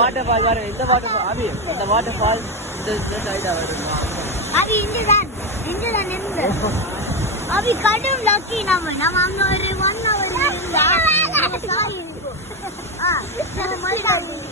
waterfall வர இந்த waterfall அபி இந்த waterfall இந்த சைடா வருமா அது இங்கதான் நின்னு அபி கடும் லக்கி நம்ம அங்க ஒரு 1 hour இருந்தா சாய் இருக்கும் நம்ம